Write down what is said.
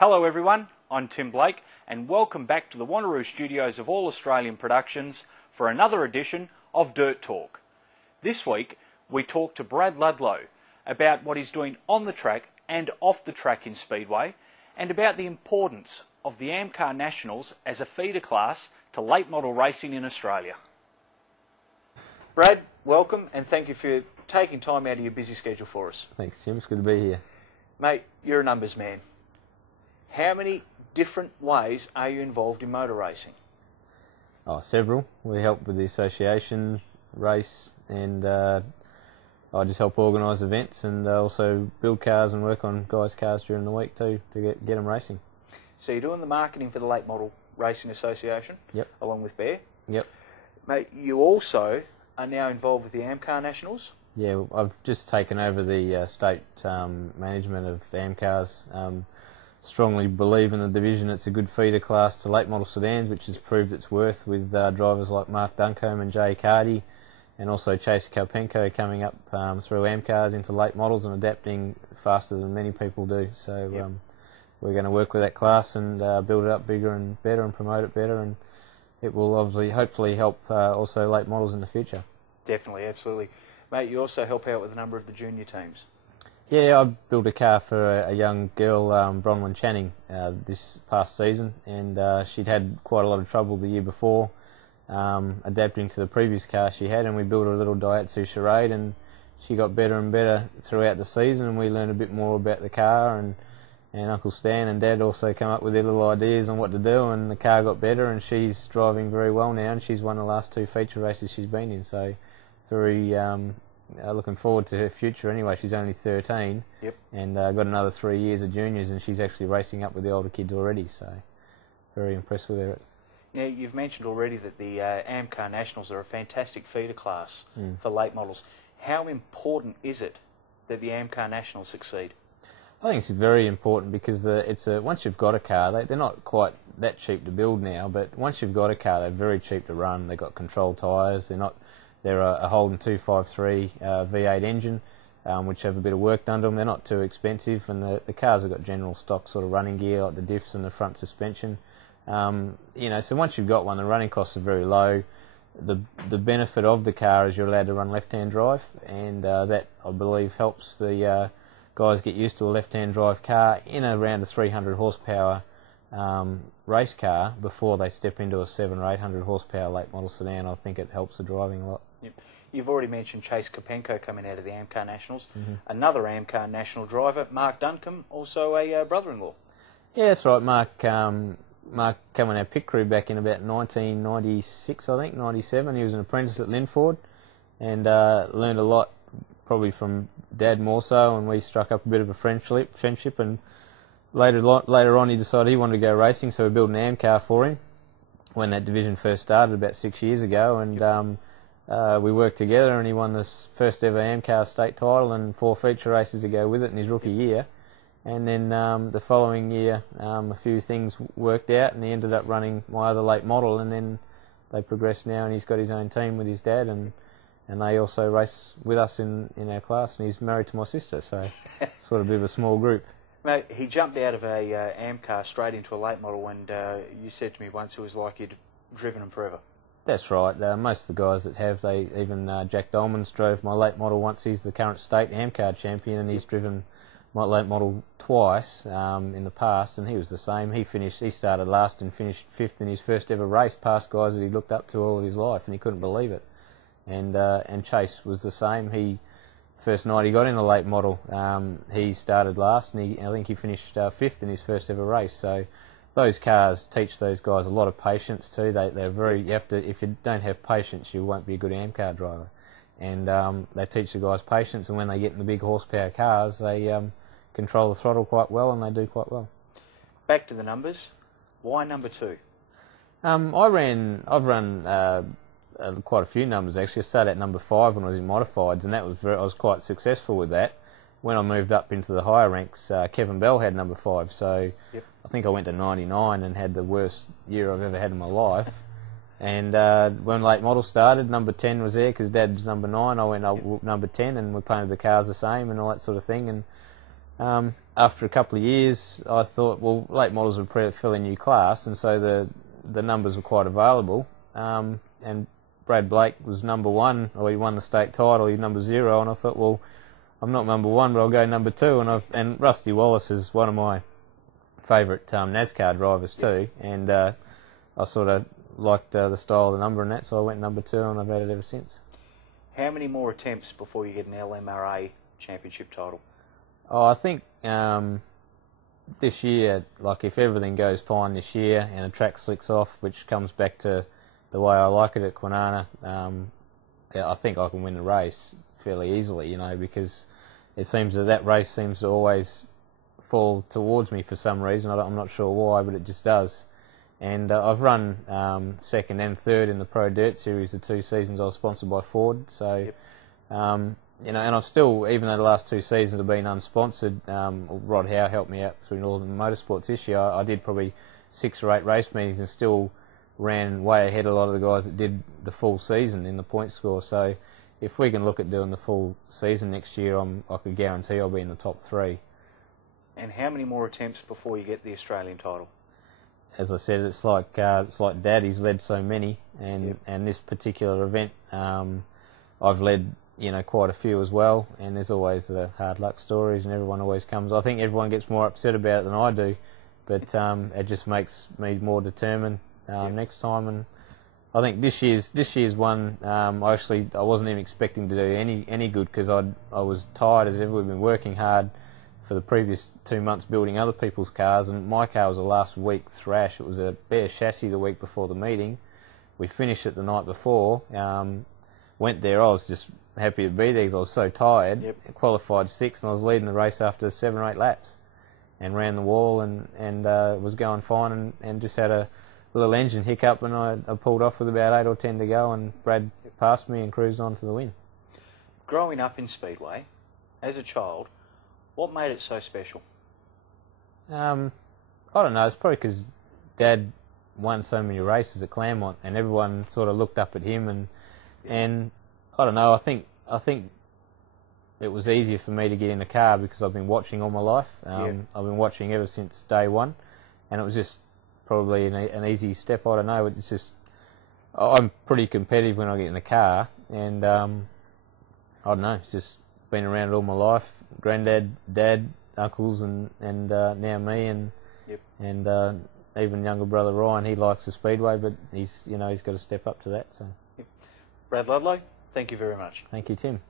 Hello everyone, I'm Tim Blake and welcome back to the Wanneroo studios of All Australian Productions for another edition of Dirt Talk. This week we talk to Brad Ludlow about what he's doing on the track and off the track in Speedway and about the importance of the AMCAR Nationals as a feeder class to late model racing in Australia. Brad, welcome and thank you for taking time out of your busy schedule for us. Thanks Tim, it's good to be here. Mate, you're a numbers man. How many different ways are you involved in motor racing? Oh, several. We help with the association race and I just help organise events and also build cars and work on guys' cars during the week too to get them racing. So you're doing the marketing for the Late Model Racing Association? Yep. Along with Bear? Yep. Mate, you also are now involved with the AMCAR Nationals? Yeah, I've just taken over the state management of AMCARs. Strongly believe in the division. It's a good feeder class to late model sedans, which has proved its worth with drivers like Mark Duncombe and Jay Cardy, and also Chase Kalpenko coming up through AMCARs into late models and adapting faster than many people do. So yep. We're going to work with that class and build it up bigger and better and promote it better, and it will obviously hopefully help also late models in the future. Definitely, absolutely. Mate, you also help out with a number of the junior teams. Yeah, I built a car for a young girl, Bronwyn Channing, this past season, and she'd had quite a lot of trouble the year before adapting to the previous car she had, and we built her a little Daihatsu Charade, and she got better and better throughout the season, and we learned a bit more about the car, and Uncle Stan and Dad also come up with their little ideas on what to do, and the car got better, and she's driving very well now, and she's won the last 2 feature races she's been in, so very... looking forward to her future anyway. She's only 13. Yep. And got another 3 years of juniors, and she's actually racing up with the older kids already, so very impressed with her. Now, you've mentioned already that the AMCAR Nationals are a fantastic feeder class for late models. How important is it that the AMCAR Nationals succeed? I think it's very important because once you've got a car, they're not quite that cheap to build now, but once you've got a car, they're very cheap to run. They've got controlled tyres. They're a Holden 253 V8 engine, which have a bit of work done to them. They're not too expensive, and the cars have got general stock sort of running gear, like the diffs and the front suspension. So once you've got one, the running costs are very low. The benefit of the car is you're allowed to run left-hand drive, and that, I believe, helps the guys get used to a left-hand drive car in around a 300 horsepower race car before they step into a 700 or 800 horsepower late model sedan. I think it helps the driving a lot. Yep. You've already mentioned Chase Kalpenko coming out of the AMCAR Nationals. Another AMCAR National driver, Mark Duncombe, also a brother-in-law. Yeah, that's right. Mark came on our pit crew back in about 1996, I think, 97. He was an apprentice at Linford and learned a lot, probably from Dad more so, and we struck up a bit of a friendship, and later on he decided he wanted to go racing, so we built an AMCAR for him when that division first started about 6 years ago, and we worked together, and he won the first ever AMCAR state title and 4 feature races to go with it in his rookie year. And then the following year a few things worked out, and he ended up running my other late model, and then they progressed now, and he's got his own team with his dad, and they also race with us in our class, and he's married to my sister, so sort of a bit of a small group. Mate, he jumped out of a AMCAR straight into a late model, and you said to me once it was like you'd driven him forever. That's right. Most of the guys that have, even Jack Dolmans drove my late model once. He's the current state AMCAR champion, and he's driven my late model twice in the past, and he was the same. He started last and finished 5th in his first ever race, past guys that he looked up to all of his life, and he couldn't believe it. And Chase was the same. First night he got in a late model, he started last, and I think he finished 5th in his first ever race. So those cars teach those guys a lot of patience too. If you don't have patience, you won't be a good AMCAR driver. And they teach the guys patience, and when they get in the big horsepower cars, they control the throttle quite well, and they do quite well. Back to the numbers. Why number 2? I've run quite a few numbers actually. I started at number 5 when I was in modifieds, and I was quite successful with that. When I moved up into the higher ranks, Kevin Bell had number 5, so yep. I think I went to 99 and had the worst year I've ever had in my life. And when late model started, number 10 was there because Dad was number 9. I went up number 10, and we painted the cars the same and all that sort of thing. And After a couple of years, I thought, well, late models were a fairly new class, and so the numbers were quite available. And Brad Blake was number 1, or he won the state title. He's number 0, and I thought, well, I'm not number 1, but I'll go number 2. And Rusty Wallace is one of my favourite NASCAR drivers too, and I sort of liked the style of the number and that, so I went number 2, and I've had it ever since. How many more attempts before you get an LMRA championship title? Oh, I think this year, like if everything goes fine this year and the track slicks off, which comes back to the way I like it at Kwinana, I think I can win the race fairly easily, you know, because it seems that race seems to always fall towards me for some reason. I'm not sure why, but it just does. And I've run 2nd and 3rd in the Pro Dirt Series the 2 seasons I was sponsored by Ford. So, yep. You know, and I've still, even though the last 2 seasons have been unsponsored, Rod Howe helped me out through Northern Motorsports this year. I did probably 6 or 8 race meetings and still ran way ahead of a lot of the guys that did the full season in the point score. So if we can look at doing the full season next year, I could guarantee I'll be in the top 3. And how many more attempts before you get the Australian title? As I said, it's like Dad. He's led so many, and yep. and this particular event, I've led, you know, quite a few as well. And there's always the hard luck stories, and everyone always comes. I think everyone gets more upset about it than I do, but it just makes me more determined yep. next time. And I think this year's one, I wasn't even expecting to do any good, because I was tired as ever. We've been working hard for the previous 2 months building other people's cars, and my car was a last week thrash. It was a bare chassis the week before the meeting. We finished it the night before. Went there, I was just happy to be there because I was so tired. Yep. Qualified 6th, and I was leading the race after 7 or 8 laps, and ran the wall, and was going fine, and just had a little engine hiccup, and I pulled off with about 8 or 10 to go, and Brad passed me and cruised on to the win. Growing up in Speedway, as a child, what made it so special? I don't know. It's probably because Dad won so many races at Claremont, and everyone sort of looked up at him, and I don't know. I think it was easier for me to get in the car because I've been watching all my life. I've been watching ever since day one, and it was just probably an easy step. I don't know. It's just I'm pretty competitive when I get in the car, and I don't know. It's just been around it all my life. Granddad, Dad, uncles, and now me, and yep. and even younger brother Ryan. He likes the Speedway, but he's got to step up to that. So, Brad Ludlow, thank you very much. Thank you, Tim.